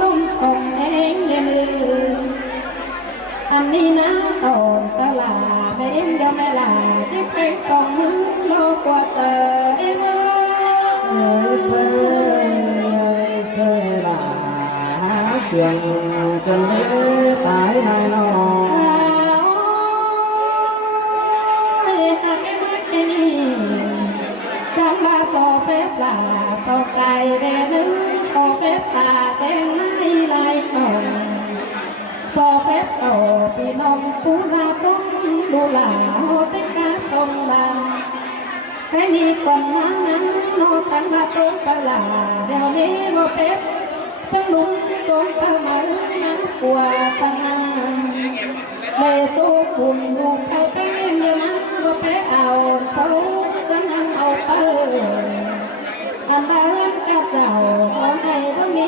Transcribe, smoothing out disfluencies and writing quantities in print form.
ส้มส่งเองเดือนอันนี้นะตอนตลาดเองก็ไม่ลาที่ใครส่งมือโลกว่าเจอเองเซ่เซ่ลาเสียงจนเลือตายในนองจังลาโซเฟตลาโซไก่เดนึงโซเฟตตาเต้นไล่อ่อนโซเฟตโตพี่น้องปูซาจงดูลาโฮเตกาทรงลาแค่นี้คนนั้นโนทันมาจงปลาเดี๋ยวนี้โนเป็ดสังลุงจงปลามานั้นกัวสังเลยจูบุญลุงไปเป็นยังนั้นโนเป็ดเอาโซกันเอาไปอันนั้นก็เจ้าให้ต้องมี